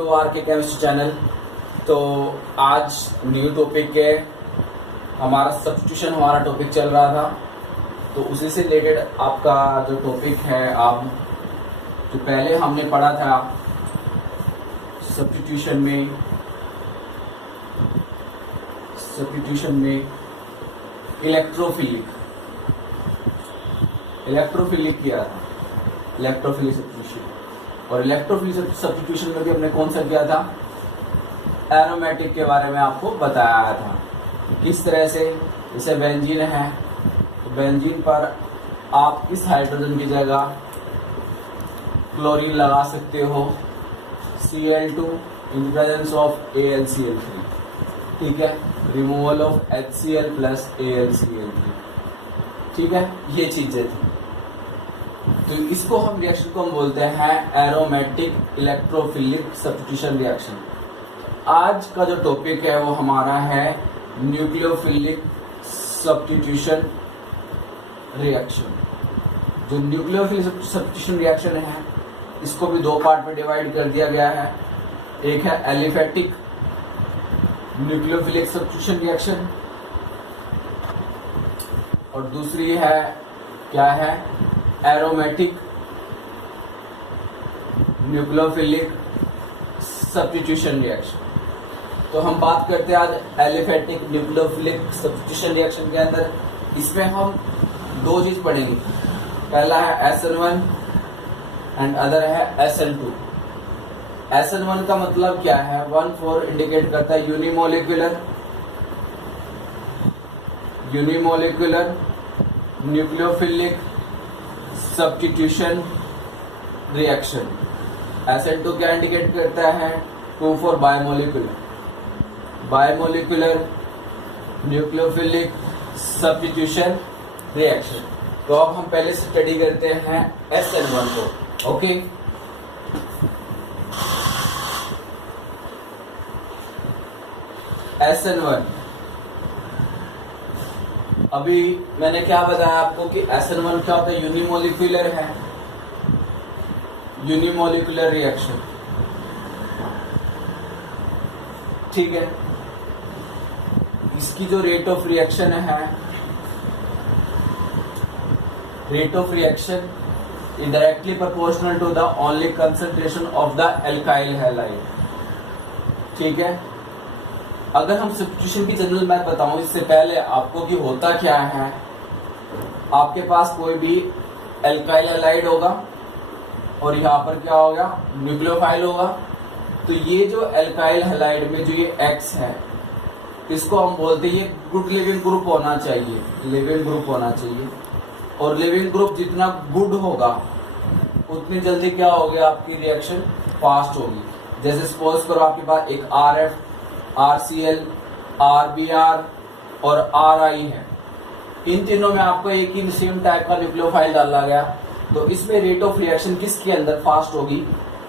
To are के chemistry channel. तो आज न्यू टॉपिक है हमारा सब्स्टिट्यूशन, हमारा टॉपिक चल रहा था तो उसी से रिलेटेड आपका जो टॉपिक है, आप जो पहले हमने पढ़ा था सब्स्टिट्यूशन में इलेक्ट्रोफिलिक किया था, इलेक्ट्रोफिलिक सब्स्टिट्यूशन। और इलेक्ट्रोफिलिक सब्स्टिट्यूशन में भी हमने कौन सा किया था, एरोमेटिक के बारे में आपको बताया था। किस तरह से, जैसे बेंजीन है तो बेंजीन पर आप इस हाइड्रोजन की जगह क्लोरीन लगा सकते हो, Cl2 in presence of AlCl3, ठीक है, removal of HCl plus AlCl3, ठीक है, ये चीजें थी। तो इसको हम रिएक्शन को हम बोलते हैं एरोमेटिक इलेक्ट्रोफिलिक सब्स्टिट्यूशन रिएक्शन। आज का जो टॉपिक है वो हमारा है न्यूक्लियोफिलिक सब्स्टिट्यूशन रिएक्शन। जो न्यूक्लियोफिलिक सब्स्टिट्यूशन रिएक्शन है इसको भी दो पार्ट में डिवाइड कर दिया गया है। एक है एलिफेटिक न्यूक्लियोफिलिक सब्स्टिट्यूशन रिएक्शन और दूसरी है क्या है, एरोमेटिक न्यूक्लियोफिलिक सब्स्टिट्यूशन रिएक्शन। तो हम बात करते हैं आज एलिफेटिक न्यूक्लियोफिलिक सब्स्टिट्यूशन रिएक्शन के अंदर। इसमें हम दो चीज पढ़ेंगे, पहला है SN1 एंड अदर है SN2। SN1 का मतलब क्या है, 1,4 इंडिकेट करता है unimolecular nucleophilic substitution reaction. SN2 क्या इंडिकेट करता है, 2,4 बायोमोलिकुलर न्यूक्लियोफिलिक सब्स्टिट्यूशन रिएक्शन। तो अब हम पहले से स्टडी करते हैं SN1 को। ओके, SN1 अभी मैंने क्या बताया आपको कि SN1 क्या होता है, यूनिमोलिकुलर है, यूनिमोलिकुलर रिएक्शन, ठीक है। इसकी जो रेट ऑफ रिएक्शन है, rate of reaction is directly proportional to the only concentration of the alkyl halide, ठीक है। अगर हम सब्स्टिट्यूशन की जनरल मैथ बताऊं इससे पहले आपको कि होता क्या है, आपके पास कोई भी एल्काइल हैलाइड होगा और यहाँ पर क्या होगा, न्यूक्लियोफाइल होगा। तो ये जो एल्काइल हैलाइड में जो ये X है इसको हम बोलते हैं ये गुड लिविंग ग्रुप होना चाहिए, लिविंग ग्रुप होना चाहिए। और लिविंग ग्रुप जितना गुड होगा उतनी जल्दी क्या होगी, आपकी रिएक्शन फास्ट होगी। जैसे सपोज करो आपके पास एक RF, RCl, RBr और RI है, इन तीनों में आपको एक ही सेम टाइप का न्यूक्लियोफाइल डाला गया, तो इसमें रेट ऑफ रिएक्शन किसके अंदर फास्ट होगी,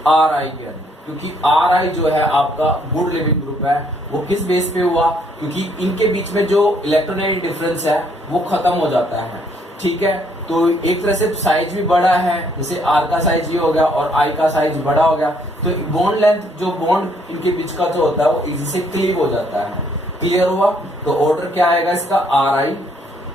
RI के अंदर। क्योंकि RI जो है आपका गुड लिविंग ग्रुप है, वो किस बेस पे हुआ, क्योंकि इनके बीच में जो इलेक्ट्रोनेगेटिव डिफरेंस है वो खत्म हो जाता है, ठीक है। तो एक तरह से साइज भी बड़ा है, जैसे R का साइज ये हो गया और I का साइज बड़ा हो गया, तो बॉन्ड लेंथ, जो बॉन्ड इनके बीच का जो होता है वो इजी से क्लीव हो जाता है। क्लियर हुआ? तो ऑर्डर क्या आएगा इसका, RI,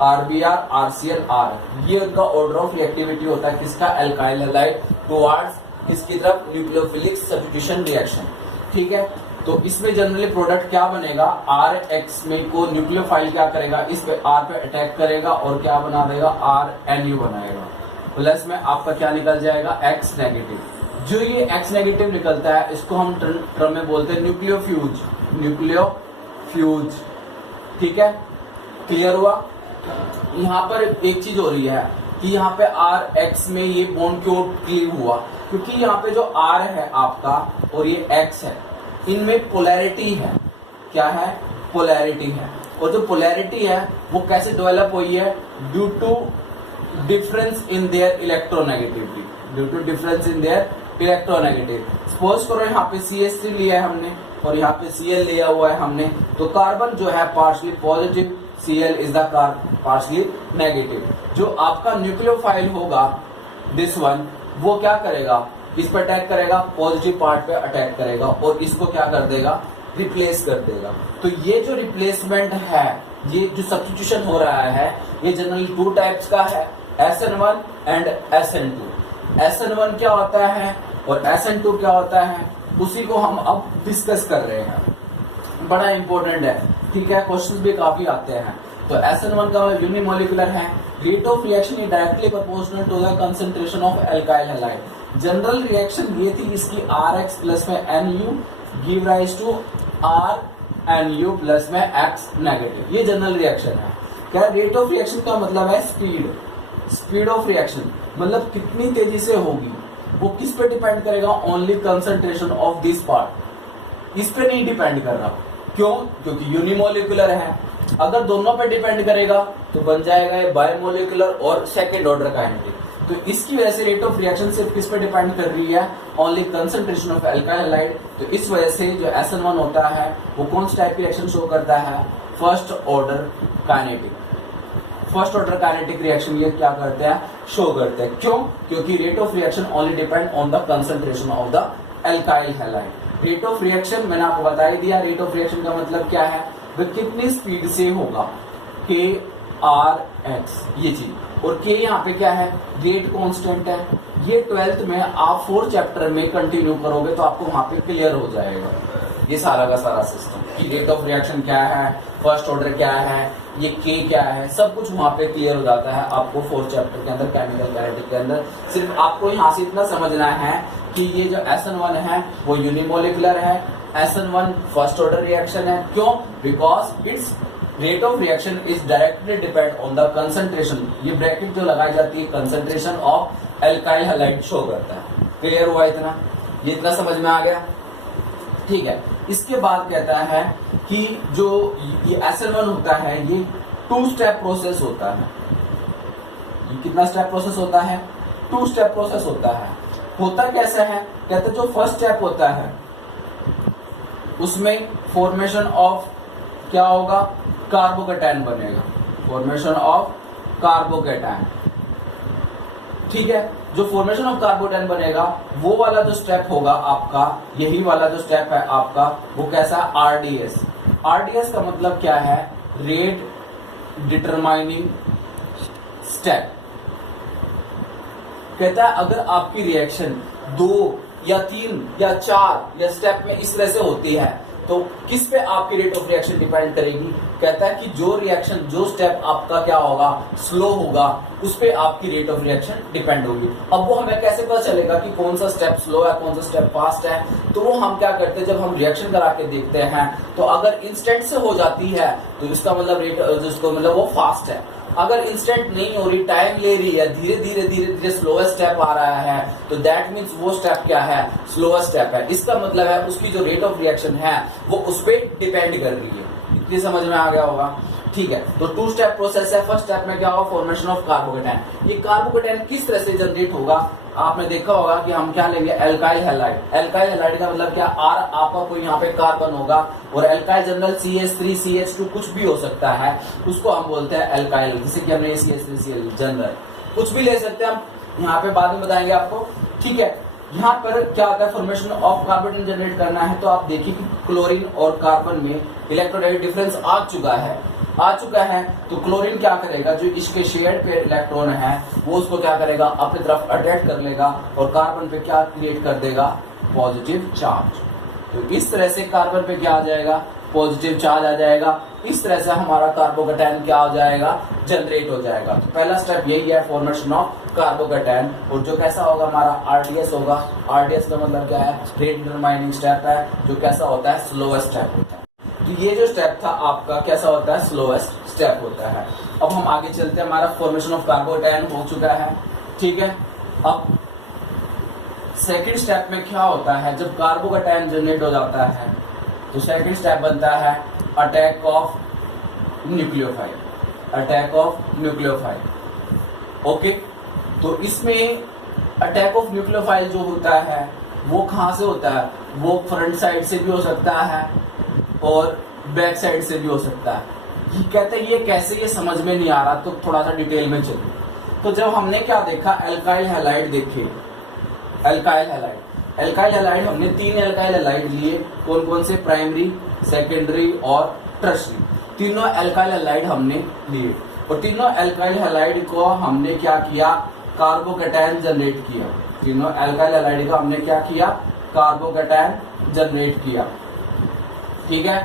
RBr, RCl, R, ये उनका ऑर्डर ऑफ रिएक्टिविटी होता है किसका, एल्काइल हैलाइड टुवर्ड्स किसकी तरफ, न्यूक्लियोफिलिक सब्स्टिट्यूशन रिएक्शन, ठीक है। तो इसमें जनरली प्रोडक्ट क्या बनेगा, RX में को न्यूक्लियोफाइल क्या करेगा, इस पे R पे अटैक करेगा और क्या बना देगा, RNU बनाएगा। प्लस में आपका क्या निकल जाएगा, X नेगेटिव। जो ये X नेगेटिव निकलता है इसको हम टर्म में बोलते हैं न्यूक्लियोफ्यूज, ठीक है। क्लियर हुआ? यहाँ पर एक चीज हो रही है कि यहाँ पे RX में ये बॉन्ड क्यों क्लीव हुआ, क्योंकि यहाँ पे जो R है आपका और ये X है, इनमें पोलैरिटी है। क्या है, पोलैरिटी है। और जो पोलैरिटी है वो कैसे डेवलप हुई है, due to difference in their electronegativity, due to difference in their electronegative. Suppose करो यहाँ पे CH3 लिया है हमने और यहाँ पे Cl लिया हुआ है हमने, तो कार्बन जो है partially positive, Cl is the partially negative. जो आपका न्यूक्लियोफाइल होगा दिस वन, वो क्या करेगा, किस पे अटैक करेगा, पॉजिटिव पार्ट पे अटैक करेगा और इसको क्या कर देगा, रिप्लेस कर देगा। तो ये जो रिप्लेसमेंट है, ये जो सब्स्टिट्यूशन हो रहा है, ये जनरली 2 टाइप्स का है, SN1 एंड SN2। SN1 क्या होता है और SN2 क्या होता है, उसी को हम अब डिस्कस कर रहे हैं। बड़ा इंपॉर्टेंट है, ठीक है, क्वेश्चंस भी काफी आते हैं। तो SN1 का यूनिमोलिकुलर है, rate of reaction is directly proportional to the concentration of alkyl halide. General reaction ये थी इसकी RX प्लस में NU give rise to RNU plus में X नेगेटिव, ये जनरल रिएक्शन है। क्या रेट ऑफ रिएक्शन का मतलब है स्पीड, स्पीड ऑफ रिएक्शन मतलब कितनी तेजी से होगी, वो किस पे डिपेंड करेगा, only concentration of this part, इस पे नहीं डिपेंड कर रहा। क्यों, क्योंकि यूनिमोलिकुलर है। अगर दोनों पे डिपेंड करेगा तो बन जाएगा ये बायोमोलिकुलर और सेकेंड ऑर्डर काइनेटिक। तो इसकी वजह से रेट ऑफ रिएक्शन सिर्फ किस पे डिपेंड कर रही है, only concentration of alkyl halide. तो इस वजह से जो SN1 होता है वो कौन सा टाइप की रिएक्शन शो करता है, first order kinetic. First order kinetic reaction ये क्या करते हैं, शो करते हैं। क्यों, क्योंकि rate of reaction only depend on the concentration of the alkyl halide. Rate of reaction मैंने आपको बता ही दिया, रेट ऑफ रिएक्शन का मतलब क्या है, वह कितनी स्पीड से होगा, KRX ये चीज, और K यहाँ पे क्या है, रेट कांस्टेंट है। ये 12th में आप 4th चैप्टर में कंटिन्यू करोगे तो आपको वहां पे क्लियर हो जाएगा ये सारा का सारा सिस्टम, कि रेट ऑफ रिएक्शन क्या है, फर्स्ट ऑर्डर क्या है, ये K क्या है, सब कुछ वहां पे क्लियर हो जाता है आपको 4th चैप्टर के अंदर, केमिकल काइनेटिक के अंदर। सिर्फ आपको यहाँ से इतना समझना है कि ये जो SN1 है वो यूनिमोलिकुलर है, SN1 फर्स्ट ऑर्डर रिएक्शन है। क्यों, because it's rate of reaction is directly depend on the concentration, ये ब्रैकेट जो लगाई जाती है concentration of alkyl halide show करता है। क्लियर हुआ इतना, ये इतना समझ में आ गया, ठीक है। इसके बाद कहता है कि जो ये SN1 होता है ये 2 स्टेप प्रोसेस होता है। ये कितना स्टेप प्रोसेस होता है, 2 स्टेप प्रोसेस होता है। होता कैसा है, कहते जो फर्स्ट स्टेप होता है उसमें फॉर्मेशन ऑफ क्या होगा, कार्बोकैटायन बनेगा, फॉर्मेशन ऑफ कार्बोकैटायन, ठीक है। जो फॉर्मेशन ऑफ कार्बोकैटायन बनेगा वो वाला जो स्टेप होगा आपका, यही वाला जो स्टेप है आपका, वो कैसा है, RDS। RDS का मतलब क्या है, रेट डिटरमाइनिंग स्टेप। कहता है अगर आपकी रिएक्शन 2 या 3 या 4 या स्टेप में इस तरह से होती है तो किस पे आपकी रेट ऑफ रिएक्शन डिपेंड करेगी। कहता है कि जो रिएक्शन, जो स्टेप आपका क्या होगा, स्लो होगा, उस पे आपकी रेट ऑफ रिएक्शन डिपेंड होगी। अब वो हमें कैसे पता चलेगा कि कौन सा स्टेप स्लो है, कौन सा स्टेप फास्ट है, तो वो हम क्या करते हैं, जब हम रिएक्शन करा के देखते हैं तो अगर इंस्टेंट से हो जाती है तो इसका मतलब रेट, जिसको मतलब वो फास्ट है। अगर इंस्टेंट नहीं हो रही, टाइम ले रही है, धीरे धीरे धीरे धीरे स्लोएस्ट स्टेप आ रहा है, तो दैट मीन्स वो स्टेप क्या है, स्लोएस्ट स्टेप है। इसका मतलब है उसकी जो रेट ऑफ रिएक्शन है वो उस पर डिपेंड कर रही है। इतनी समझ में आ गया होगा, ठीक है। तो 2 स्टेप प्रोसेस है। फर्स्ट स्टेप में क्या होगा, फॉर्मेशन ऑफ कार्बोकैटायन। ये कार्बोकैटायन किस तरह से जनरेट होगा, आपने देखा होगा कि हम क्या लेंगे, एल्काइल हैलाइड। एल्काइल हैलाइड का मतलब क्या, R आपका कोई यहाँ पे कार्बन होगा और एल्काइल जनरल CH3 CH2 कुछ भी हो सकता है, उसको हम बोलते हैं एल्काइल। जैसे कि हमने CH3 Cl जनरल कुछ भी ले सकते हैं हम, यहाँ पे बाद में बताएंगे आपको, ठीक है। यहाँ पर क्या होता है, फॉर्मेशन ऑफ कार्बोकैटायन जनरेट करना है तो आप देखिए कि क्लोरीन और कार्बन में इलेक्ट्रोनेगेटिव डिफरेंस आ चुका है। तो क्लोरीन क्या करेगा, जो इसके शेयर्ड पे इलेक्ट्रॉन है वो उसको क्या करेगा, अपनी तरफ अट्रैक्ट कर लेगा और कार्बन पे क्या क्रिएट कर देगा, पॉजिटिव चार्ज। तो इस तरह से कार्बन पे क्या आ जाएगा, पॉजिटिव चार्ज आ जाएगा। इस तरह से हमारा कार्बोकैटायन क्या हो जाएगा, जनरेट हो जाएगा। तो पहला स्टेप यही है, फॉर्मेशन ऑफ कार्बोकैटायन। और जो कैसा होगा हमारा RDS होगा। RDS का मतलब क्या है, रेट डिटरमाइनिंग स्टेप है, जो कैसा होता है, स्लोएस्ट स्टेप होता है। तो ये जो स्टेप था आपका कैसा होता है, स्लोएस्ट स्टेप होता है। अब हम आगे चलते हैं, हमारा फॉर्मेशन ऑफ कार्बोकैटायन हो चुका है, ठीक है। अब सेकंड स्टेप में क्या होता है, जब कार्बोकैटायन जनरेट हो जाता है तो सेकंड स्टेप बनता है attack of nucleophile. Attack of nucleophile, okay. तो इसमें अटैक ऑफ न्यूक्लियोफाइल जो होता है वो कहां से होता है, वो फ्रंट साइड से भी हो सकता है और बैक साइड से भी हो सकता है। ये कहते हैं ये कैसे, ये समझ में नहीं आ रहा, तो थोड़ा सा डिटेल में चलिए। तो जब हमने क्या देखा, एल्काइल हैलाइड देखे, एल्काइल हैलाइड। एल्काइल हैलाइड हमने 3 एल्काइल हैलाइड लिए, कौन कौन से? प्राइमरी, सेकेंडरी और टर्शरी। तीनों एल्काइल हैलाइड हमने लिए और तीनों एल्काइल हैलाइड को हमने क्या किया? कार्बोकैटायन जनरेट किया। तीनों एल्काइल हैलाइड का हमने क्या किया? कार्बोकैटायन जनरेट किया। ठीक है,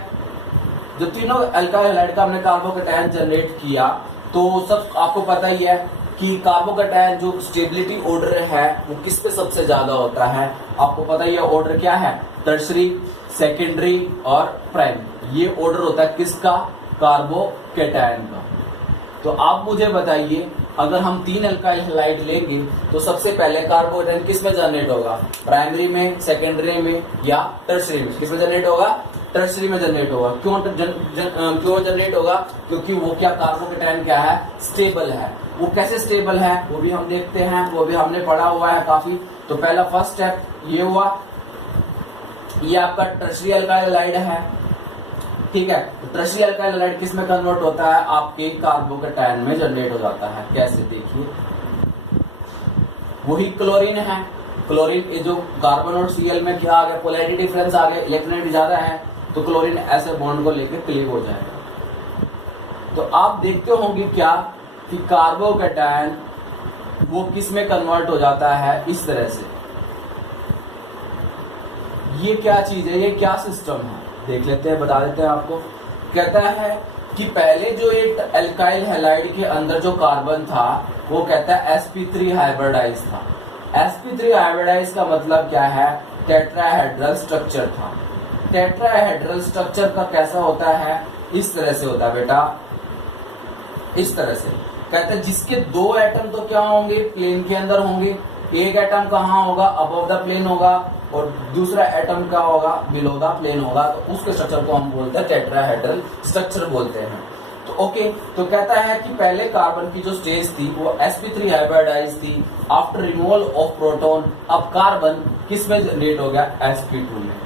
जो तीनों एल्काइल हैलाइड का हमने कार्बोकैटायन जनरेट किया, तो सब आपको पता ही है कि कार्बोकैटायन जो स्टेबिलिटी ऑर्डर है वो किस पे सबसे ज्यादा होता है? आपको पता ही है ऑर्डर क्या है? टर्शरी, सेकेंडरी और प्राइमरी। ये ऑर्डर होता है किसका? कार्बोकैटायन का। तो आप मुझे बताइए, अगर हम 3 एल्काइल हैलाइड लेंगे तो सबसे पहले कार्बोकैटायन किस में जनरेट होगा? प्राइमरी में, सेकेंडरी में या टर्शरी में? किस में जनरेट होगा? टर्शरी में जनरेट होगा। क्यों जनरेट होगा? क्योंकि वो क्या, कार्बोकैटायन क्या है? स्टेबल है। वो कैसे स्टेबल है वो भी हम देखते हैं, वो भी हमने पढ़ा हुआ है काफी। तो पहला फर्स्ट स्टेप ये हुआ, ये आपका टर्शरी एल्काइल हैलाइड है। ठीक है, तो टर्शरी एल्काइल हैलाइड किस में कन्वर्ट होता है? आपके कार्बोकैटायन में जनरेट हो जाता है। कैसे? देखिए, वही क्लोरीन है। क्लोरीन, ये जो कार्बन और Cl में क्या आ गया? पोलैरिटी डिफरेंस आ गया, इलेक्ट्रॉनिक ज्यादा है, तो क्लोरीन ऐसे बॉन्ड को लेकर क्लीव हो जाएगा। तो आप देखते होंगे क्या कि कार्बोकैटायन वो किस में कन्वर्ट हो जाता है? इस तरह से। ये क्या चीज है? ये क्या सिस्टम है? देख लेते हैं, बता देते हैं आपको। कहता है कि पहले जो एक एल्काइल हैलाइड के अंदर जो कार्बन था वो कहता है sp3 हाइब्रिडाइज था। sp3 हाइब्रिडाइज का मतलब क्या है? टेट्राहेड्रल स्ट्रक्चर था। टेट्राहेड्रल स्ट्रक्चर का कैसा होता है? इस तरह से होता है बेटा, इस तरह से। कहते हैं जिसके 2 एटम तो क्या होंगे? प्लेन के अंदर होंगे। एक एटम कहाँ होगा? अबव द प्लेन होगा, और दूसरा एटम क्या होगा? बिलो द प्लेन होगा। तो उसके स्ट्रक्चर को हम बोलते हैं टेट्राहेड्रल स्ट्रक्चर बोलते हैं। तो ओके, तो कहता है कि पहले कार्बन की जो स्टेज थी वो sp3 हाइब्रिडाइज थी। आफ्टर रिमूवल ऑफ प्रोटॉन, अब कार्बन किस में जनरेट हो गया? sp2 में।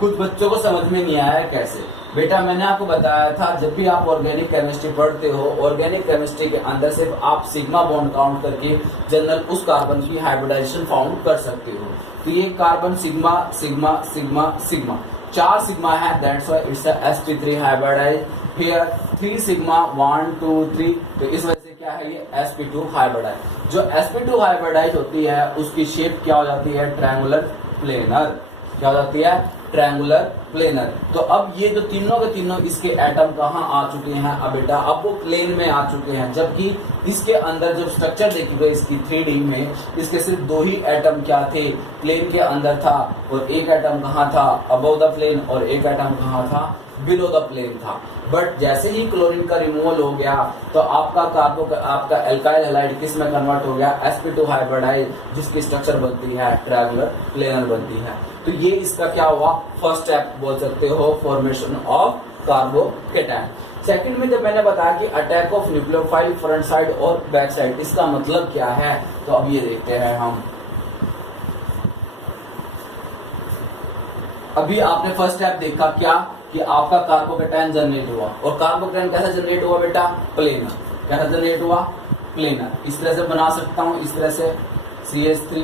कुछ बच्चों को समझ में नहीं आया कैसे? बेटा मैंने आपको बताया था, जब भी आप ऑर्गेनिक केमिस्ट्री पढ़ते हो, ऑर्गेनिक केमिस्ट्री के अंदर सिर्फ आप सिग्मा बॉन्ड काउंट करके जनरल उस कार्बन की हाइब्रिडाइजेशन फाउंड कर सकते हो। तो ये carbon sigma sigma sigma sigma 4 sigma है, that's why it's a sp3 hybridize. Here 3 sigma 1 2 3, तो इस वजह से क्या है? ये sp2 हाइब्रिडाइज। जो sp2 हाइब्रिडाइज होती है उसकी शेप क्या हो जाती है? Triangular planar. क्या हो जाती है? Triangular planar. तो अब ये जो तीनों के तीनों इसके एटम कहाँ आ चुके हैं? अब बेटा अब वो प्लेन में आ चुके हैं, जबकि इसके अंदर जब स्ट्रक्चर देखिएगा इसकी 3D में, इसके सिर्फ 2 ही एटम क्या थे? प्लेन के अंदर था, और एक एटम कहाँ था? अबव द प्लेन, और एक एटम कहाँ था? बिलो द प्लेन था। बट जैसे ही क्लोरीन का रिमूवल हो गया तो आपका एल्काइल हैलाइड किस में कन्वर्ट हो गया? sp2 हाइब्रिडाइज, जिसकी स्ट्रक्चर बनती है ट्रायंगुलर प्लेनर बनती है। तो ये इसका क्या हुआ? फर्स्ट स्टेप बोल सकते हो, फॉर्मेशन ऑफ कार्बोकैटायन। सेकंड में जब मैंने बताया कि attack of nucleophile front side और बैक साइड, इसका मतलब क्या है? तो अब ये देखते हैं हम। अभी आपने फर्स्ट स्टेप देखा क्या कि आपका कार्बोकैटायन जनरेट हुआ, और कार्बोकैटायन कैसा जनरेट हुआ बेटा? प्लेनर। कैसा जनरेट हुआ? प्लेनर। इस तरह से बना सकता हूं, इस तरह से CH3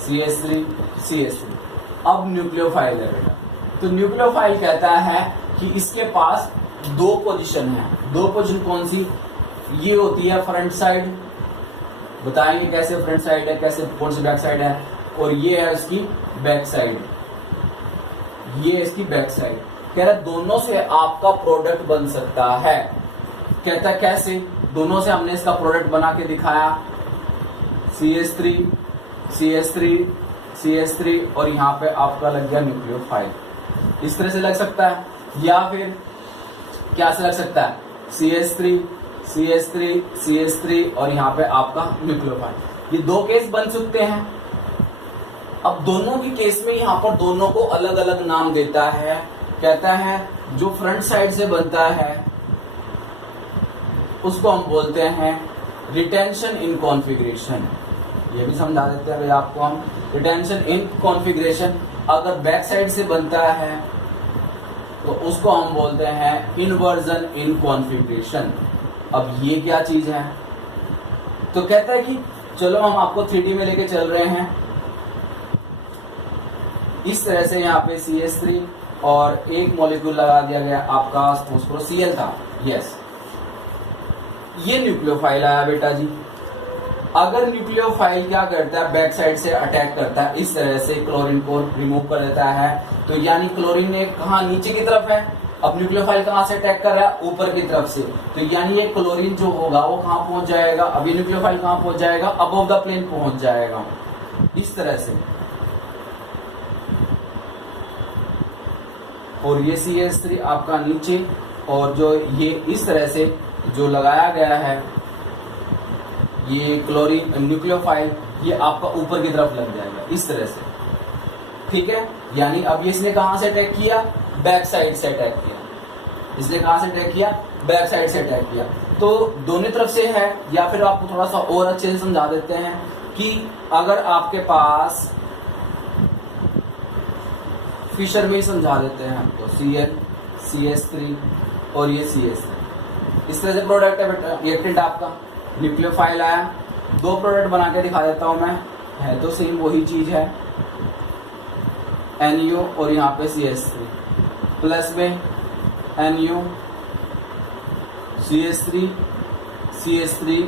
CH3 CH3। अब न्यूक्लियोफाइल है बेटा। तो न्यूक्लियोफाइल कहता है कि इसके पास 2 पोजीशन है। 2 पोजीशन कौन सी? ये होती है फ्रंट साइड, बताएंगे कैसे फ्रंट साइड है, कैसे कौन सी बैक साइड है, और ये है उसकी बैक साइड। ये इसकी बैक साइड। कह रहा दोनों से आपका प्रोडक्ट बन सकता है। कहता कैसे? दोनों से हमने इसका प्रोडक्ट बना के दिखाया, CH3 CH3 CH3, और यहाँ पे आपका लग गया न्यूक्लियोफाइल। इस तरह से लग सकता है, या फिर क्या से लग सकता है? CH3 CH3 CH3, और यहाँ पे आपका न्यूक्लियोफाइल। ये 2 केस बन सकते हैं। अब दोनों की केस में यहाँ पर दोनों को अलग अलग नाम देता है। कहता है जो फ्रंट साइड से बनता है उसको हम बोलते हैं रिटेंशन इन कॉन्फ़िगरेशन। ये भी समझा देते हैं भाई आपको हम, रिटेंशन इन कॉन्फ़िगरेशन। अगर बैक साइड से बनता है तो उसको हम बोलते हैं इन्वर्जन इन कॉन्फ़िगरेशन। अब ये क्या चीज है? तो कहता है कि चलो हम आपको 3D में लेके चल रहे हैं। इस तरह से यहाँ पे CH3 और एक मॉलिक्यूल लगा दिया गया आपका Cl था। यस, ये न्यूक्लियोफाइल आया बेटा जी। अगर न्यूक्लियोफाइल क्या करता है, बैक साइड से अटैक करता है, इस तरह से क्लोरीन को रिमूव कर देता है, तो यानी क्लोरीन ने कहा नीचे की तरफ है, अब न्यूक्लियोफाइल कहां से अटैक कर रहा है, ऊपर की तरफ से, तो यानी ये क्लोरीन जो होगा वो कहां पहुंच जाएगा, अभी न्यूक्लियोफाइल कहां पहुंच जाएगा, अबव द प्लेन पहुंच जाएगा, इस तरह से। और ये CH3 आपका नीचे, और जो ये इस तरह से जो लगाया गया है ये क्लोरीन न्यूक्लियोफाइल, ये आपका ऊपर की तरफ लग जाएगा इस तरह से, ठीक है। यानी अब ये इसने कहां से अटैक किया, बैक साइड से अटैक किया, इसने कहां से अटैक किया, बैक साइड से अटैक किया। तो दोनों तरफ से है, या फिर आपको थोड़ा सा और अच्छे से समझा देते हैं कि अगर आपके पास फिशर में ही समझा देते हैं हमको, Cl CH3 और ये CH3, इस तरह से प्रोडक्ट है बेटा, रिएक्टेंट आपका न्यूक्लियोफाइल आया। दो प्रोडक्ट बना के दिखा देता हूं मैं, है तो सेम वही चीज है, NU और यहाँ पे CH3, प्लस में NU CH3 CH3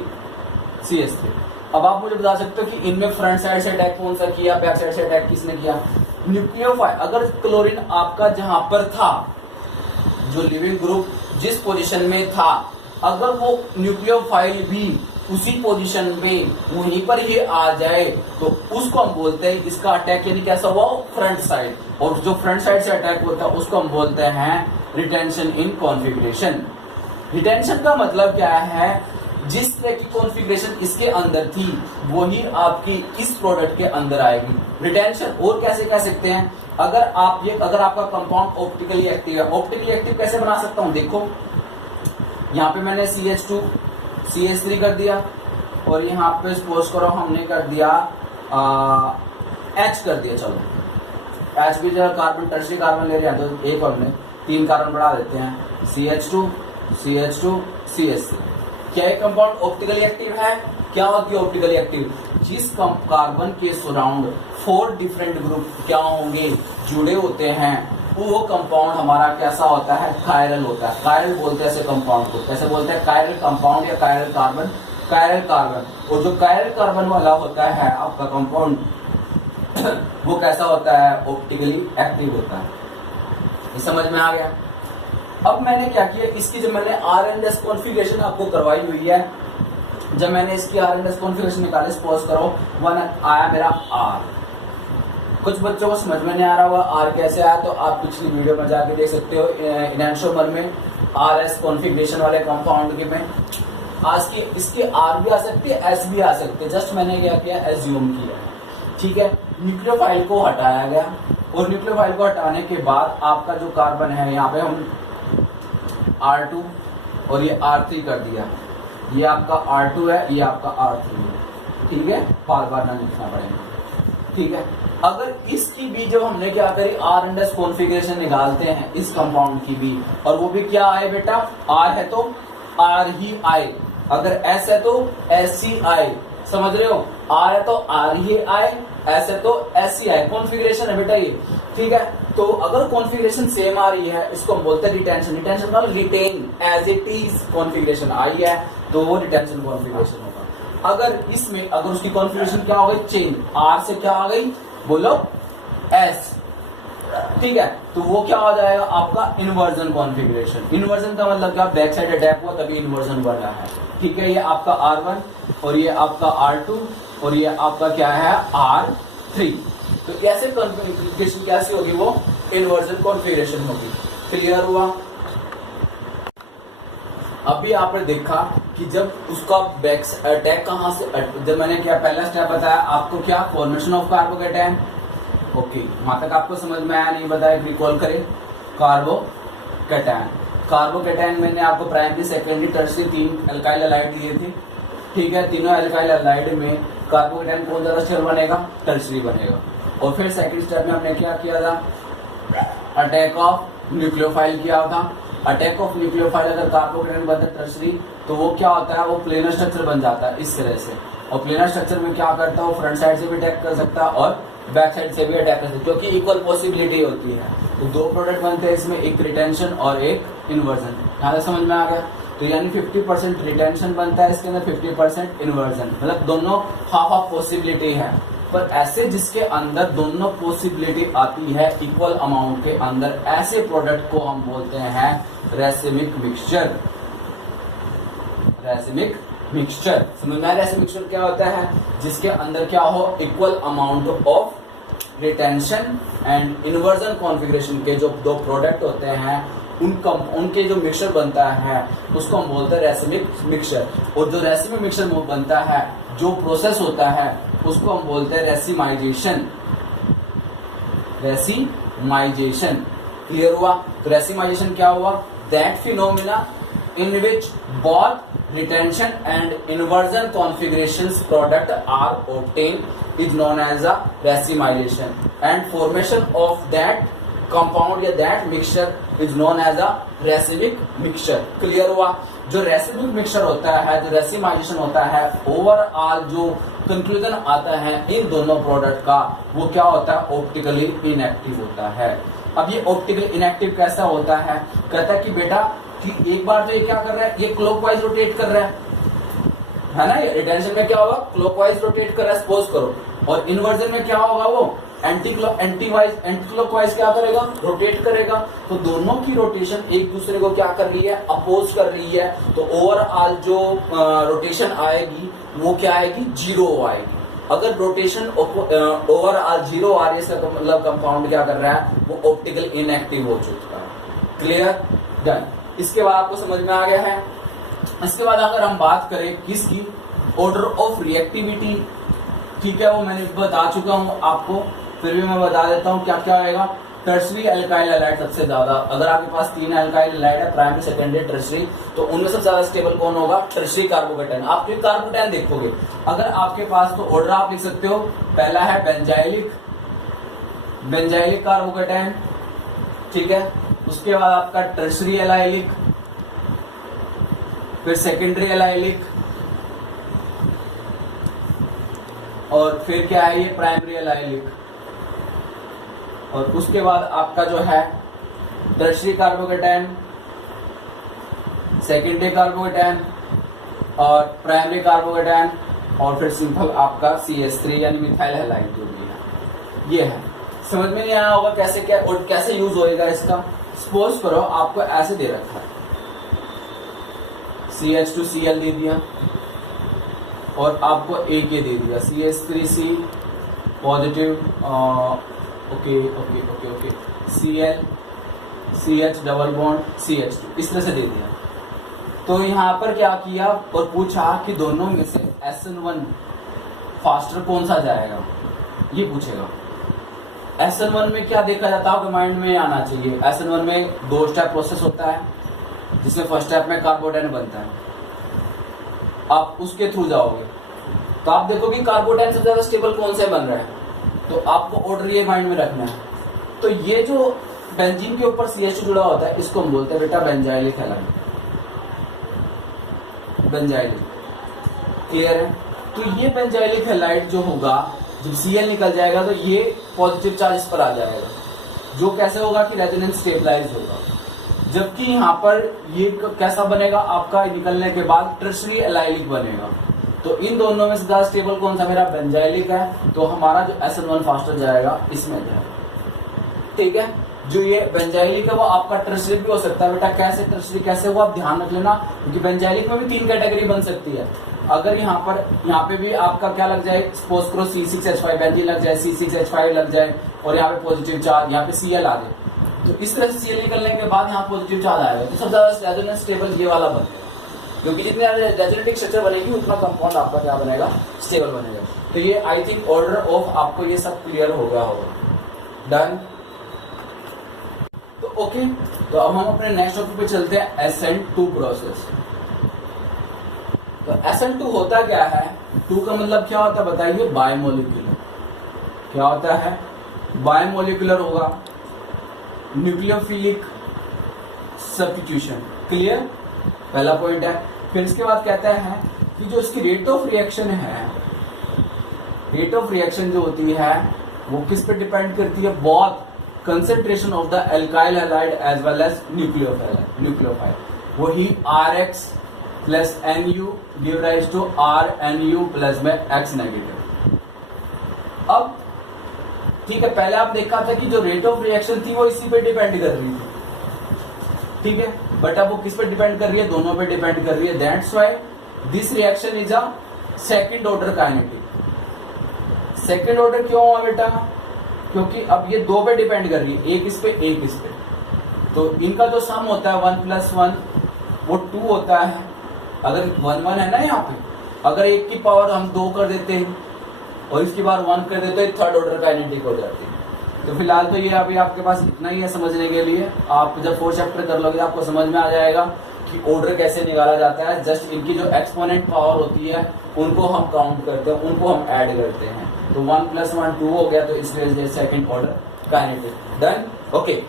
CH3। अब आप मुझे बता सकते हो कि इनमें फ्रंट साइड से अटैक कौन सा किया, बैक साइड से अटैक किसने किया, न्यूक्लियोफाइल। अगर क्लोरीन आपका जहां पर था, जो लिविंग ग्रुप जिस पोजीशन में था, अगर वो न्यूक्लियोफाइल भी उसी पोजीशन में वहीं पर ही आ जाए, तो उसको हम बोलते हैं, इसका अटैक यानी कैसा हुआ, फ्रंट साइड। और जो फ्रंट साइड से अटैक होता है उसको हम बोलते हैं रिटेंशन इन कॉन्फ़िगरेशन। रिटेंशन का मतलब क्या है, जिस तरह की कॉन्फ़िगरेशन इसके अंदर थी वही आपकी इस प्रोडक्ट के अंदर आएगी। रिटेंशन और कैसे कह सकते हैं, अगर आपका कंपाउंड ऑप्टिकली एक्टिव है, ऑप्टिकली एक्टिव कैसे बना सकता हूं, देखो यहाँ पे मैंने CH2 CH3 कर दिया, और यहाँ पे सपोज करो हमने कर दिया H कर दिया, चलो H भी जो कार्बन टर्शरी कार्बन ले रहे हैं, तो एक और हमने 3 कार्बन बढ़ा देते हैं, CH2 CH2 CH3। क्या एक कंपाउंड ऑप्टिकली एक्टिव है, क्या होती है ऑप्टिकली एक्टिव, जिस कार्बन के सराउंड 4 डिफरेंट ग्रुप क्या होंगे, जुड़े होते हैं, वो कंपाउंड हमारा कैसा होता है, कायरल होता है। कायरल बोलते हैं ऐसे कंपाउंड को, कैसे बोलते हैं, कायरल कंपाउंड या कायरल कार्बन, कायरल कार्बन। और जो कायरल कार्बन वाला होता है आपका कंपाउंड वो कैसा होता है, ऑप्टिकली एक्टिव होता है। ये समझ में आ गया। अब मैंने क्या किया, इसकी जब मैंने RNS कॉन्फ़िगरेशन आपको करवाई हुई है, जब मैंने इसकी RNS कॉन्फ़िगरेशन निकाली, सपोज करो 1 आया मेरा R। कुछ बच्चों को समझ में नहीं आ रहा होगा R कैसे आया, तो आप पिछली वीडियो में जाके देख सकते हो, इनैंशोमर में RS कॉन्फ़िगरेशन वाले कंपाउंड के में आज की इसकी R भी आ सकती है, S भी आ सकती है, जस्ट मैंने क्या किया, एज्यूम किया, ठीक है। न्यूक्लियोफाइल को हटाया गया, और न्यूक्लियोफाइल को हटाने के बाद आपका जो कार्बन है, यहाँ पे हम R2 और ये R3 कर दिया, ये आपका R2 है, ये आपका R3 है, ठीक है, बार बार ना लिखना पड़ेगा, ठीक है। अगर इसकी भी जब हमने क्या करी, RNS कॉन्फ़िगरेशन निकालते हैं इस कंपाउंड की भी, और वो भी क्या आए बेटा, R है तो R ही आए, अगर S है तो S ही आए, समझ रहे हो, R है तो R ही आए, S है तो S ही आए, कॉन्फ़िगरेशन है बेटा ये, ठीक है। तो अगर कॉन्फ़िगरेशन सेम आ रही है, इसको हम बोलते हैं रिटेंशन। रिटेंशन का retain as it is configuration आई है, तो वो रिटेंशन कॉन्फ़िगरेशन होगा। अगर इसमें अगर उसकी कॉन्फ़िगरेशन क्या हो गई, चेंज, R से क्या आ गई, बोलो S, ठीक है, तो वो क्या हो जाएगा आपका इन्वर्जन कॉन्फ़िगरेशन। इन्वर्जन का मतलब क्या, बैक साइड अटैक हुआ तभी इन्वर्जन बना है, ठीक है। ये आपका R1 और ये आपका R2 और ये आपका क्या है R3। तो ऐसे कॉन्फ़िगरेशन कैसी होगी, वो इन्वर्जन कॉन्फ़िगरेशन होगी। क्लियर हुआ। अभी आपने देखा कि जब उसका बैक अटैक कहां से, जब मैंने क्या पहला स्टेप बताया आपको, क्या फॉर्मेशन ऑफ कार्बोकैटायन, ओके, वहां तक आपको समझ में आया, नहीं बताया, रिकॉल करें। कार्बोकैटायन, कार्बोकैटायन मैंने आपको primary secondary tertiary 3 alkyl halide दिए थे, ठीक है। तीनों एल्काइल हैलाइड में कार्बोकैटायन कौन ज्यादा स्टेबल बनेगा, टर्शरी बनेगा। और फिर सेकंड स्टेप में हमने क्या किया था, अटैक ऑफ न्यूक्लियोफाइल किया था। अटैक ऑफ न्यूक्लियोफाइल अगर कार्बोकैटायन बनता है टर्शरी, तो वो क्या होता है, वो प्लेनर स्ट्रक्चर बन जाता है इस तरह से। और प्लेनर स्ट्रक्चर में क्या करता है, वो फ्रंट साइड से भी अटैक कर सकता है और बैक साइड से भी अटैक कर सकते, क्योंकि इक्वल पॉसिबिलिटी होती है। तो दो प्रोडक्ट बनते हैं इसमें, एक रिटेंशन और एक इन्वर्जन। यहाँ तक समझ में आ गया? तो यानी 50% रिटेंशन बनता है इसके अंदर, 50% इन्वर्जन, मतलब दोनों हाफ हाफ पॉसिबिलिटी है। पर ऐसे जिसके अंदर दोनों पॉसिबिलिटी आती है इक्वल अमाउंट के अंदर, ऐसे प्रोडक्ट को हम बोलते हैं रेसिमिक मिक्सचर। रेसिमिक मिक्सचर समझ में आया? रेसिमिक मिक्सचर क्या होता है? जिसके अंदर क्या हो, equal amount of retention and inversion configuration के जो दो प्रोडक्ट होते हैं उनके जो मिक्सचर बनता है उसको हम बोलते हैं रेसिमिक मिक्सचर। और जो रेसिमिक मिक्सचर बनता है, जो प्रोसेस होता है उसको हम बोलते हैं रेसिमाइजेशन। रेसिमाइजेशन क्लियर हुआ? तो रेसिमाइजेशन क्या हुआ? That phenomena in which both retention and inversion configurations product are obtained is known as a racemization, and formation of that compound या that mixture is known as a racemic mixture। Clear हुआ? जो racemic mixture होता है, जो racemisation होता है, overall जो conclusion आता है इन दोनों प्रोडक्ट का, वो क्या होता है? ऑप्टिकली इनएक्टिव होता है। अब ये ऑप्टिकली इनएक्टिव कैसा होता है? कहता है कि बेटा कि एक बार तो ये क्या कर रहा है, ये क्लॉकवाइज रोटेट कर रहा है ना? ये रिटेंशन में क्या होगा? क्लॉकवाइज रोटेट कर रहा है, सपोज करो। और इन्वर्जन में क्या होगा? वो एंटी क्लॉकवाइज क्या करेगा? रोटेट करेगा। तो दोनों की रोटेशन एक दूसरे को क्या कर रही है? अपोज कर रही है। तो ओवरऑल जो रोटेशन आएगी वो क्या आएगी? जीरो आएगी। अगर रोटेशन ओवरऑल जीरो आ रही है, इसका मतलब कंपाउंड क्या कर रहा है? वो ऑप्टिकल इनएक्टिव हो चुका है। क्लियर? डन। इसके बाद आपको समझ में आ गया है। इसके बाद अगर हम बात करें किसकी? Order of reactivity. ठीक है, वो मैंने बता चुका हूं आपको, फिर भी मैं बता देता हूं क्या क्या आएगा। टर्सरी एल्काइल हैलाइड सबसे ज्यादा, अगर आपके पास 3 एल्काइल हैलाइड है, प्राइमरी सेकेंडरी टर्सरी, तो उनमें सबसे ज्यादा स्टेबल कौन होगा? Tertiary carbocation. आप जो कार्बोकेटाइन देखोगे अगर आपके पास, तो ऑर्डर आप लिख सकते हो। पहला है बेंजाइलिक कार्बोकेटाइन, ठीक है। उसके बाद आपका टर्सरी एलाइलिक, फिर सेकेंडरी एलाइलिक, और फिर क्या है? ये प्राइमरी एलाइलिक। और उसके बाद आपका जो है टर्सरी कार्बोकेटाइन, सेकेंडरी कार्बोकेटाइन और प्राइमरी कार्बोकेटाइन, और फिर सिंपल आपका CH3 यानी मिथाइल हैलाइड जो भी है। ये है। समझ में नहीं आया होगा कैसे क्या और कैसे यूज होएगा इसका। सपोज करो आपको ऐसे दे रखा है, CH2Cl दे दिया और आपको एक ये दे दिया CH3C positive, okay okay okay okay, Cl CH double bond CH2, इस तरह से दे दिया। तो यहाँ पर क्या किया और पूछा कि दोनों में से SN1 फास्टर कौन सा जाएगा, ये पूछेगा। SN1 में क्या देखा जाता है, आपके माइंड में आना चाहिए। SN1 में 2 स्टेप प्रोसेस होता है, जिसमें फर्स्ट स्टेप में कार्बोटाइन बनता है। आप उसके थ्रू जाओगे तो आप देखोगे कार्बोटाइन सबसे ज्यादा स्टेबल कौन से बन रहा है, तो आपको ऑर्डर ये माइंड में रखना है। तो ये जो बेंजीन के ऊपर CH2 जुड़ा होता है, इसको हम बोलते हैं बेटा बेंजाइलिक हैलाइड। बेंजाइलिक क्लियर है? तो ये बेंजाइलिक हैलाइड जो होगा, जब Cl निकल जाएगा तो ये पॉजिटिव चार्ज इस पर आ जाएगा, जो कैसे होगा कि रेजोनेंस स्टेबलाइज होगा। जबकि यहाँ पर ये कैसा बनेगा, आपका निकलने के बाद टर्सरी एलाइलिक बनेगा। तो इन दोनों में से ज्यादा स्टेबल कौन सा? मेरा बेंजाइलिक है। तो हमारा जो SN1 फास्टर जाएगा इसमें जाएगा, ठीक है। जो ये बेंजाइलिक है वो आपका टर्सरी भी हो सकता है। बेटा कैसे टर्सरी कैसे हुआ, आप ध्यान रख लेना, क्योंकि बेंजाइलिक में भी 3 कैटेगरी बन सकती है। अगर यहाँ पे भी आपका क्या लग जाए, सपोज करो C6H5 बेंजीन लग जाए, C6H5 लग जाए और यहाँ पे पॉजिटिव चार्ज, यहाँ पे Cl आ जाए, तो इस तरह से Cl निकलने के बाद यहाँ पॉजिटिव चार्ज आएगा, तो सबसे ज्यादा रेजोनेंस स्टेबल ये वाला बनेगा। क्योंकि जितनी रेजोनेटिक स्ट्रक्चर बनेगी उतना कंपाउंड आपका क्या बनेगा, स्टेबल बनेगा। तो ये आई थिंक ऑर्डर ऑफ आपको ये सब क्लियर हो गया होगा। डन। तो ओके, तो अब हम अपने नेक्स्ट टॉपिक पे चलते हैं, SN2 प्रोसेस। तो SN2 होता क्या है? 2 का मतलब क्या होता है बताइए? बायोमोलिकुलर। क्या होता है? बायोमोलिकुलर होगा, न्यूक्लियोफिलिक सब्स्टिट्यूशन। क्लियर? पहला पॉइंट है। फिर इसके बाद कहता है कि जो इसकी रेट ऑफ रिएक्शन है, रेट ऑफ रिएक्शन जो होती है वो किस पे डिपेंड करती है? Both concentration of the alkyl halide as well as nucleophile. वही Rx plus Nu give rise to RNu plus में X नेगेटिव। अब ठीक है, पहले आप देखा था कि जो रेट ऑफ रिएक्शन थी वो इसी पे डिपेंड कर रही थी, ठीक है, बट अब वो किस पे डिपेंड कर रही है? दोनों पे डिपेंड कर रही है। That's why this reaction is a second order kinetic. Second order क्यों हुआ बेटा? क्योंकि अब ये दो पे डिपेंड कर रही है, एक इस पे एक इस पे, तो इनका जो सम होता है 1 + 1 वो 2 होता है। अगर 1 1 है ना यहाँ पे, अगर एक की पावर हम 2 कर देते हैं और इसकी बार 1 कर देते हैं, थर्ड ऑर्डर काइनेटिक हो जाती है। तो फिलहाल तो ये अभी आपके पास इतना ही है समझने के लिए। आप जब 4 चैप्टर कर लोगे आपको समझ में आ जाएगा कि ऑर्डर कैसे निकाला जाता है। जस्ट इनकी जो एक्सपोनेंट पावर होती है उनको हम काउंट करते हैं, उनको हम ऐड करते हैं। तो 1 + 1 2 हो गया, तो इसलिए second order kinetic. Done, okay,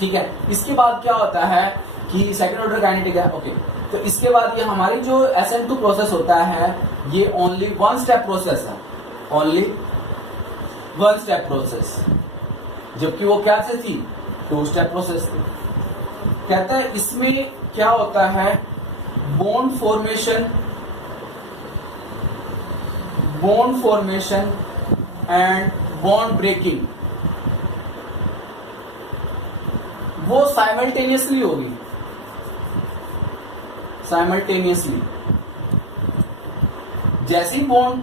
ठीक है। इसके बाद क्या होता है कि सेकंड ऑर्डर काइनेटिक है, ओके। तो इसके बाद ये हमारी जो SN2 प्रोसेस होता है ये ओनली 1 स्टेप प्रोसेस है, ओनली 1 स्टेप प्रोसेस, जबकि वो क्या से थी? 2 स्टेप प्रोसेस थी। कहता है इसमें क्या होता है? Bond formation and bond breaking वो साइमल्टेनियसली होगी, साइमल्टेनियसली। जैसे ही बॉन्ड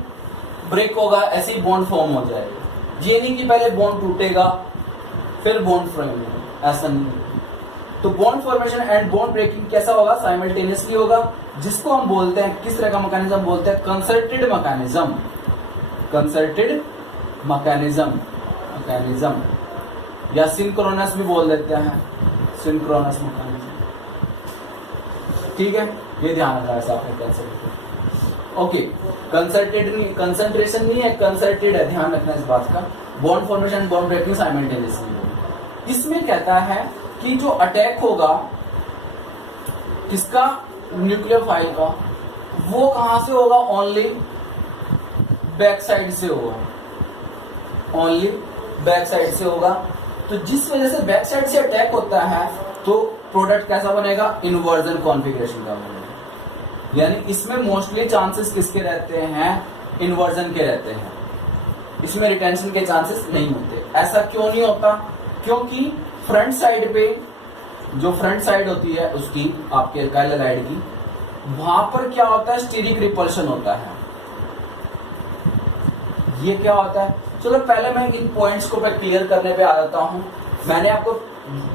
ब्रेक होगा ऐसे ही बॉन्ड फॉर्म हो जाएगा। ये नहीं कि पहले बॉन्ड टूटेगा फिर बॉन्ड फॉर्म होगा, ऐसा नहीं। तो bond formation and bond breaking कैसा होगा? साइमल्टेनियसली होगा, जिसको हम बोलते हैं, किस तरह का मैकेनिज्म बोलते हैं? कंसर्टेड मैकेनिज्म, कंसर्टेड मैकेनिज्म या सिंक्रोनस भी बोल देते हैं, सिंक्रोनस मैकेनिज्म, ठीक है। ये ध्यान रखना है आपने कंसर्टेड, ओके। कंसर्टेड नहीं, कंसंट्रेशन नहीं है, कंसर्टेड है, ध्यान रखना इस बात का। Bond formation bond breaking simultaneously होगा। इसमें कहता है कि जो अटैक होगा किसका? न्यूक्लियोफाइल का, वो कहां से होगा? ओनली बैक साइड से होगा, ओनली बैक साइड से होगा। तो जिस वजह से बैक साइड से अटैक होता है तो प्रोडक्ट कैसा बनेगा? इन्वर्जन कॉन्फ़िगरेशन का बनेगा। यानी इसमें मोस्टली चांसेस किसके रहते हैं? इन्वर्जन के रहते हैं, इसमें रिटेंशन के चांसेस नहीं होते। ऐसा क्यों नहीं होता? क्योंकि फ्रंट साइड पे, जो फ्रंट साइड होती है उसकी, आपके एल्काइल हैलाइड की, वहां पर क्या होता है? स्टीरिक रिपल्शन होता है। ये क्या होता है? चलो पहले मैं इन पॉइंट्स को क्लियर करने पे आ जाता हूं। मैंने आपको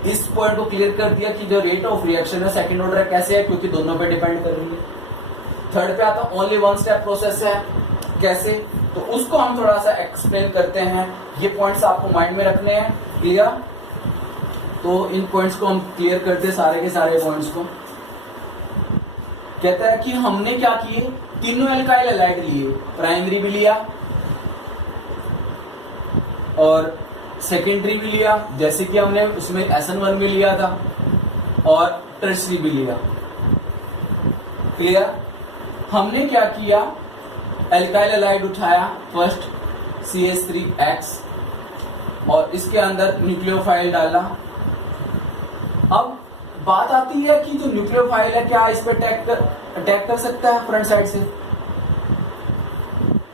इस पॉइंट को क्लियर कर दिया कि जो रेट ऑफ रिएक्शन है सेकंड ऑर्डर कैसे है, क्योंकि दोनों पे डिपेंड कर रही है। थर्ड पे आता ओनली 1 स्टेप प्रोसेस है, कैसे? तो उसको हम थोड़ा सा एक्सप्लेन करते हैं। ये पॉइंट्स आपको माइंड में रखने हैं, क्लियर? तो इन पॉइंट्स को हम क्लियर करते हैं, सारे के सारे पॉइंट्स को। कहता है कि हमने क्या किए? तीनों एल्काइल हैलाइड लिए, प्राइमरी भी लिया और सेकेंडरी भी लिया, जैसे कि हमने उसमें SN1 भी लिया था, और टर्शरी भी लिया, क्लियर? हमने क्या किया? एल्काइल हैलाइड उठाया, फर्स्ट CH3X, और इसके अंदर न्यूक्लियोफाइल डाला। अब बात आती है कि जो न्यूक्लियोफाइल है क्या इस पर अटैक कर सकता है फ्रंट साइड से?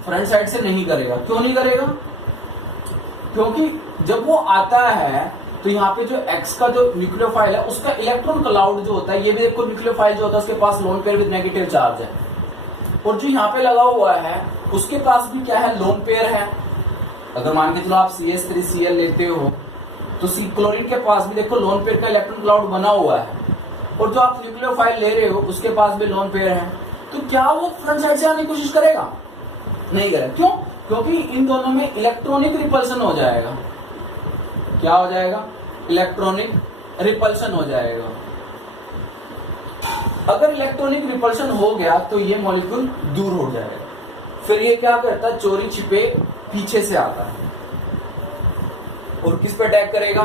फ्रंट साइड से नहीं करेगा। क्यों नहीं करेगा? क्योंकि जब वो आता है तो यहाँ पे जो X का जो न्यूक्लियोफाइल है उसका इलेक्ट्रॉन क्लाउड जो होता है, ये भी देखो न्यूक्लियोफाइल जो होता है उसके पास lone pair with negative charge है, और जो यहाँ पे लगा हुआ है उसके पास भी क्या है? लोन पेयर है। अगर मान के चलो आप CH3Cl लेते हो तो क्लोरीन के पास भी देखो लोन पेयर का इलेक्ट्रॉन क्लाउड बना हुआ है, और जो आप न्यूक्लियोफाइल ले रहे हो उसके पास भी लोन पेयर है। तो क्या वो फ्रंट साइड से आने की कोशिश करेगा? नहीं करेगा। क्यों? क्योंकि इन दोनों में इलेक्ट्रॉनिक रिपल्सन हो जाएगा। क्या हो जाएगा? इलेक्ट्रॉनिक रिपल्सन हो जाएगा। अगर इलेक्ट्रॉनिक रिपल्सन हो गया तो ये मॉलिक्यूल दूर हो जाएगा। फिर ये क्या करता है? चोरी छिपे पीछे से आता है और किस पे अटैक करेगा?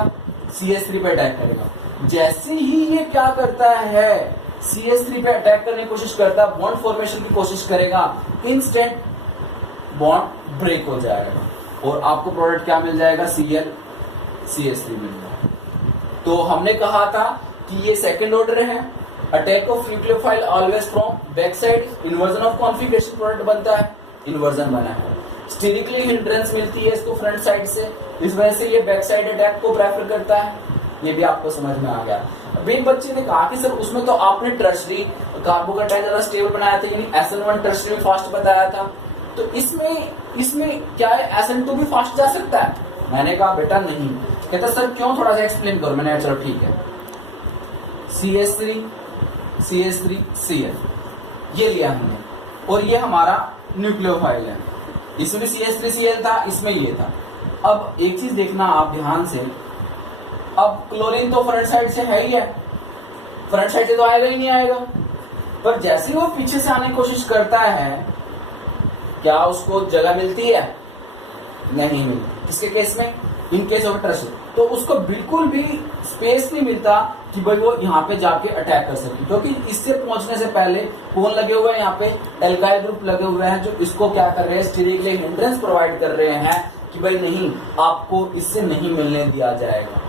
CH3 पे अटैक करेगा। जैसे ही ये क्या करता है? CH3 पे अटैक करने की कोशिश करता है, बॉन्ड फॉर्मेशन की कोशिश करेगा, इंस्टेंट बॉन्ड ब्रेक हो जाएगा। और आपको प्रोडक्ट क्या मिल जाएगा, Cl CH3 मिल जाएगा। तो हमने कहा था कि ये सेकंड ऑर्डर है, attack of nucleophile always from back side, inversion of configuration product बनता है, इन्वर्जन बना है, स्टेरिकली हिंड्रेंस मिलती है इसको फ्रंट साइड से, इस वजह से ये बैक साइड अटैक को प्रेफर करता है। ये भी आपको समझ में आ गया। अभी एक बच्चे ने कहा कि सर उसमें तो आपने टर्शरी कार्बोकेटाइन ज्यादा स्टेबल बनाया था, यानी SN1 टर्शरी में फास्ट बताया था, तो इसमें क्या है, SN2 भी फास्ट जा सकता है? मैंने कहा बेटा नहीं। कहता सर क्यों, थोड़ा सा एक्सप्लेन करो। मैंने चलो ठीक है, CH3 Cl ये लिया हमने, और ये हमारा न्यूक्लियोफाइल है, इसमें भी CH3 Cl था, इसमें ये था। अब एक चीज देखना आप ध्यान से, अब क्लोरीन तो फ्रंट साइड से है ही है, फ्रंट साइड से तो आएगा ही नहीं आएगा, पर जैसे ही वो पीछे से आने की कोशिश करता है, क्या उसको जगह मिलती है? नहीं मिलती। किसके केस में? इन केस ऑफ ट्रस्ट, तो उसको बिल्कुल भी स्पेस नहीं मिलता कि भाई वो यहाँ पे जाके अटैक कर सके, क्योंकि इससे पहुंचने से पहले कौन लगे हुए हैं, यहाँ पे एल्काइल ग्रुप लगे हुए हैं, जो इसको क्या कर रहे हैं, स्टीरिकली हिंड्रेंस प्रोवाइड कर रहे हैं कि भाई नहीं, आपको इससे नहीं मिलने दिया जाएगा।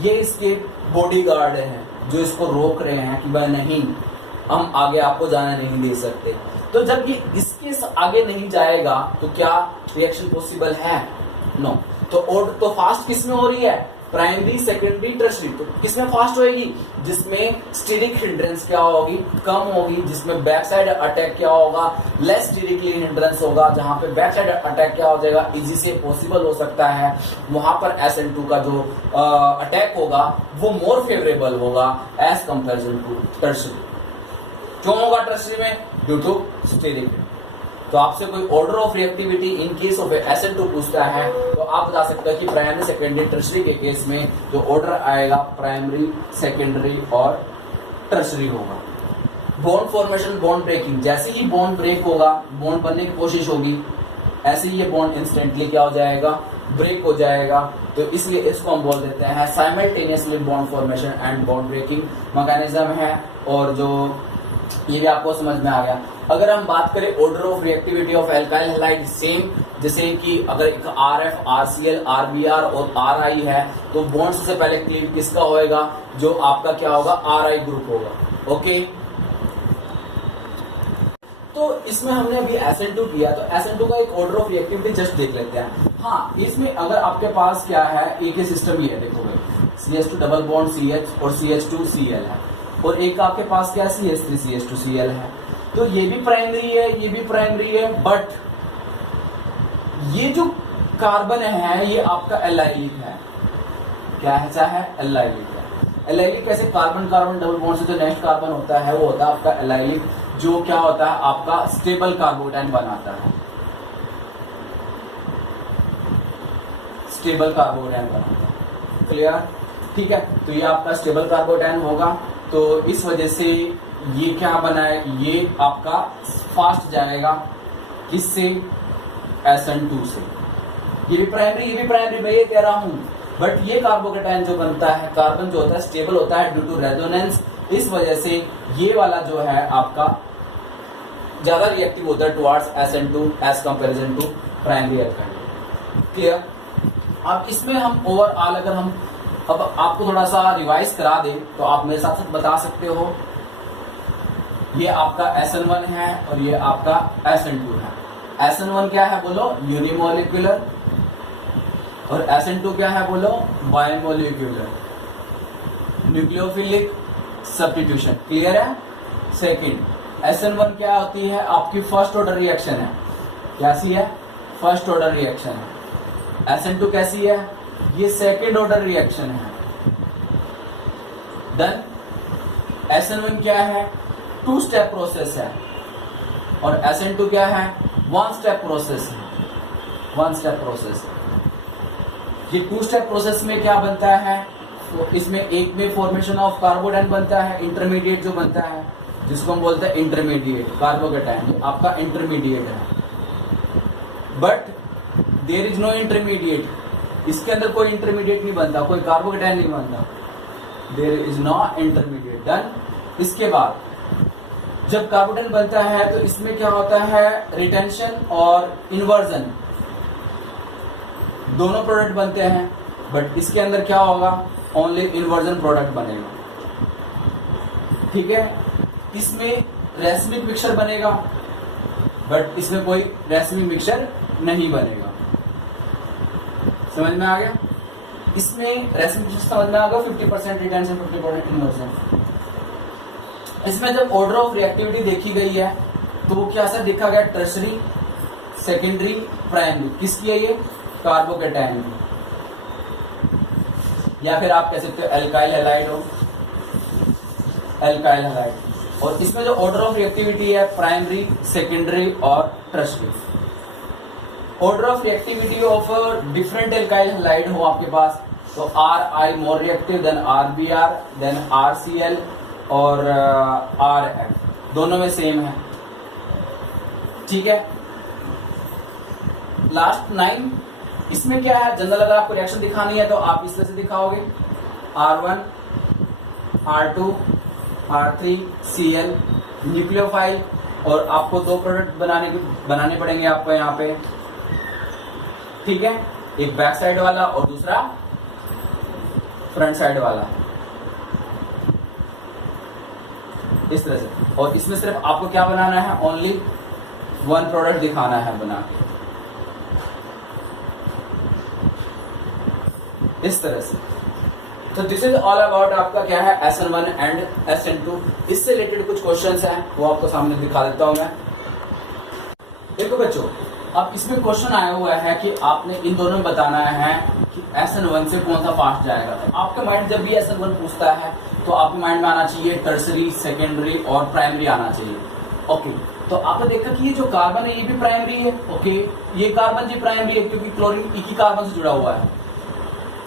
ये इसके बॉडी गार्ड हैं जो इसको रोक रहे हैं कि भाई नहीं, हम आगे आपको जाने नहीं दे सकते। तो जब ये इसके आगे नहीं जाएगा तो क्या रिएक्शन पॉसिबल है? नो। तो फास्ट किसमें हो रही है? Primary, secondary, tertiary. तो किसमें फास्ट होएगी? जिसमें स्टीरिक हिंड्रेंस क्या होगी, कम होगी, जिसमें बैक साइड अटैक क्या होगा, लेस स्टीरिकली हिंड्रेंस होगा, जहां पे बैक साइड अटैक क्या हो जाएगा, इजी से पॉसिबल हो सकता है, वहां पर SN2 का जो अटैक होगा वो मोर फेवरेबल होगा एज कंपेरिजन टू टर्शरी। क्यों होगा टर्शरी में? Due to steric. तो आपसे कोई order of reactivity in case of SN2 पूछता है तो आप बता सकते हो कि प्राइमरी, सेकेंडरी, टर्शरी के केस में जो ऑर्डर आएगा प्राइमरी, सेकेंडरी और टर्शरी होगा। बॉन्ड फॉर्मेशन, बॉन्ड ब्रेकिंग, जैसे ही बॉन्ड ब्रेक होगा, बॉन्ड बनने की कोशिश होगी, ऐसे ही ये बॉन्ड इंस्टेंटली क्या हो जाएगा, ब्रेक हो जाएगा। तो इसलिए इसको हम बोल देते हैं simultaneously bond formation and bond breaking mechanism है। और जो ये भी आपको समझ में आ गया। अगर हम बात करें order of reactivity of alkyl halide, same जैसे कि अगर एक RF, RCl, RBr और RI है, तो बॉन्ड से पहले क्लीव किसका होएगा? जो आपका क्या होगा, RI ग्रुप होगा। ओके, तो इसमें हमने अभी SN2 किया, तो SN2 का एक ऑर्डर ऑफ रिएक्टिविटी जस्ट देख लेते हैं। हाँ, इसमें अगर आपके पास क्या है, एक ही सिस्टम ही है, देखो भाई CH2 डबल बॉन्ड CH और CH2 Cl है, और एक आपके पास क्या है, CH3 CH2 Cl है। तो ये भी प्राइमरी है, ये भी प्राइमरी है, बट ये जो कार्बन है ये आपका एलाइलिक है। क्या है? चाहे एलाइलिक है। एलाइलिक कैसे? कार्बन कार्बन डबल बॉन्ड से जो नेक्स्ट कार्बन होता है वो होता है आपका एलाइलिक, जो क्या होता है, आपका स्टेबल कार्बोकेटाइन बनाता है, स्टेबल कार्बोकेटाइन बनाता है। क्लियर? ठीक है, तो ये आपका स्टेबल कार्बोकेटाइन होगा। तो इस वजह से ये क्या बना है, ये आपका फास्ट जाएगा किससे? SN2 से। ये भी प्राइमरी मैं ये कह रहा हूं, बट ये कार्बोकेटाइन जो बनता है, कार्बन जो होता है स्टेबल होता है ड्यू टू रेजोनेंस, इस वजह से ये वाला जो है आपका ज्यादा रिएक्टिव होता है towards SN2 as comparison to primary alkyl. Clear? अब इसमें हम ओवरऑल अगर हम अब आपको थोड़ा सा रिवाइज करा दे तो आप मेरे साथ बता सकते हो, ये आपका SN1 है और ये आपका SN2 है। SN1 क्या है बोलो? यूनिमोलिकुलर, और SN2 क्या है बोलो? Biomolecular, nucleophilic substitution. क्लियर है? सेकंड, SN1 क्या होती है? आपकी फर्स्ट ऑर्डर रिएक्शन है। कैसी है? फर्स्ट ऑर्डर रिएक्शन है। SN2 कैसी है? ये सेकेंड ऑर्डर रिएक्शन है। डन। SN1 क्या है? 2 स्टेप प्रोसेस है, और SN2 क्या है? 1 स्टेप प्रोसेस है। 1 स्टेप प्रोसेस। ये 2 स्टेप प्रोसेस में क्या बनता है? तो इसमें एक में फॉर्मेशन ऑफ कार्बोकेटाइन बनता है, इंटरमीडिएट जो बनता है, जिसको हम बोलते हैं इंटरमीडिएट कार्बोकेटाइन, आपका इंटरमीडिएट है। But there is no intermediate, इसके अंदर कोई इंटरमीडिएट नहीं बनता, कोई कार्बोकेटाइन नहीं बनता, there is no intermediate. Done. इसके बाद जब कार्बोकेटाइन बनता है तो इसमें क्या होता है? रिटेंशन और इन्वर्जन। दोनों प्रोडक्ट बनते हैं, बट इसके अंदर क्या होगा, ओनली इन्वर्जन प्रोडक्ट बनेगा। ठीक है, इसमें रेसिमिक मिक्सचर बनेगा, बट इसमें कोई रेसिमिक मिक्सचर नहीं बनेगा। समझ में आ गया? इसमें रेसिमिक मिक्सचर समझ में आ गया, 50% रिटेंशन 50% इन्वर्जन। इसमें जब ऑर्डर ऑफ रिएक्टिविटी देखी गई है तो वो क्या सा देखा गया, टर्शरी, सेकेंडरी, प्राइमरी। किसकी है ये, कार्बोकेटाइन की, या फिर आप कह सकते हो एल्काइल हैलाइड हो, एल्काइल हैलाइड। और इसमें जो ऑर्डर ऑफ रिएक्टिविटी है प्राइमरी, सेकेंडरी और tertiary. Order of reactivity of different alkyl halide हो आपके पास तो RI more reactive, then RBr, then RCl और RF, दोनों में सेम है। ठीक है, लास्ट 9 इसमें क्या है, जनरल अगर आपको रिएक्शन दिखानी है तो आप इस तरह से दिखाओगे, R1, R2, R3, Cl, nucleophile, और आपको 2 प्रोडक्ट बनाने पड़ेंगे आपको यहाँ पे। ठीक है, एक बैक साइड वाला और दूसरा फ्रंट साइड वाला, इस तरह से। और इसमें सिर्फ आपको क्या बनाना है, ओनली 1 प्रोडक्ट दिखाना है बना के, इस तरह से। तो दिस इज ऑल अबाउट आपका क्या है, SN1 एंड SN2। इससे रिलेटेड कुछ क्वेश्चंस हैं वो आपको सामने दिखा देता हूं मैं। देखो बच्चों, अब इसमें क्वेश्चन आया हुआ है कि आपने इन दोनों में बताना है कि SN1 से कौन सा फास्ट जाएगा। तो आपका माइंड जब भी SN1 पूछता है तो आपके माइंड में आना चाहिए टर्सरी, सेकेंडरी और प्राइमरी आना चाहिए। ओके, तो आपने देखा कि ये जो कार्बन है ये भी प्राइमरी है। ओके, ये कार्बन भी प्राइमरी है क्योंकि क्लोरीन एक ही कार्बन से जुड़ा हुआ है।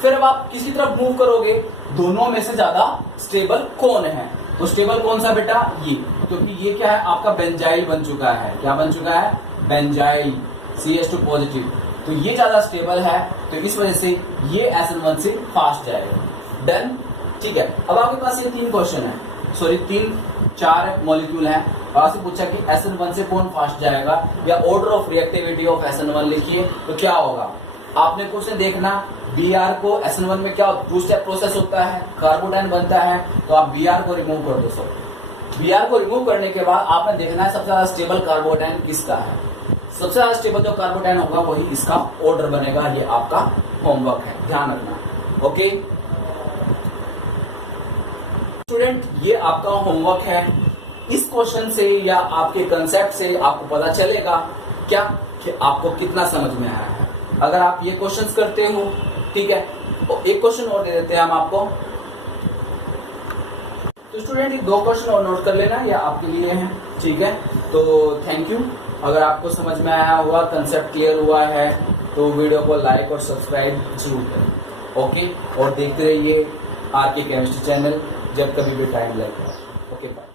फिर अब आप किसी तरफ मूव करोगे, दोनों में से ज्यादा स्टेबल कौन है, तो स्टेबल कौन सा बेटा, ये, क्योंकि ये क्या है आपका बेंजाइल बन चुका है। क्या बन चुका है, बेंजाइल, CH2 पॉजिटिव, तो ये ज्यादा स्टेबल है, तो इस वजह से ये SN1 से फास्ट जाएगा। डन। ठीक है, अब आपके पास ये 3 क्वेश्चन है, सॉरी 3-4 मॉलिक्यूल है, और आपसे पूछा कि SN1 से कौन फास्ट जाएगा या order of reactivity of SN1 लिखिए, तो क्या होगा। आपने क्वेश्चन देखना, Br को SN1 में क्या 2 स्टेप प्रोसेस होता है, कार्बोडाइन बनता है, तो आप Br को रिमूव कर दो। सब Br को रिमूव करने के बाद आपने देखना है सबसे ज्यादा स्टेबल कार्बोडाइन किसका है। सबसे ज्यादा स्टेबल जो कार्बोडाइन होगा वही इसका ऑर्डर बनेगा। ये आपका होमवर्क है, ध्यान रखना। ओके स्टूडेंट, ये आपका होमवर्क है। इस क्वेश्चन से या आपके कंसेप्ट से आपको पता चलेगा क्या कि आपको कितना समझ में आया है। अगर आप ये क्वेश्चंस करते हो, ठीक है, तो एक क्वेश्चन और दे देते हैं हम आपको। तो स्टूडेंट ये 2 क्वेश्चन और नोट कर लेना, ये आपके लिए है। ठीक है, तो थैंक यू। अगर आपको समझ में आया हुआ, कंसेप्ट क्लियर हुआ है, तो वीडियो को लाइक और सब्सक्राइब जरूर करें। ओके, और देखते रहिए RK केमिस्ट्री चैनल जब कभी भी टाइम लगेगा। Okay, bye.